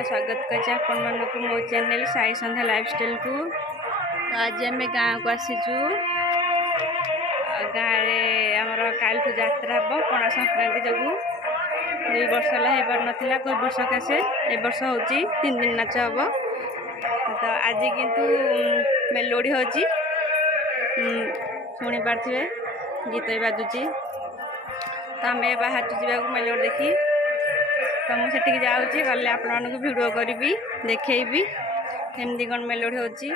सन्ध्या स्वागत कर मो चैनल साई सन्ध्या लाइफस्टाइल को। तो आज आम गाँव को आसीचु। गाँव आमर काल यात्रा हम पणा संक्रांति जो 2 वर्ष हो पार नाला कोविड सकाशे ए वर्ष हो 3 दिन नाच हम। तो आज किंतु मेलोडी हो शुणी पारे गीत भी बाजुची। तो आम बाहर जावाक मेलोडी देखी। तो मुझे जाऊँगी गले आपण भिडियो करी देखेबी केमती कौन मेलोडी होची।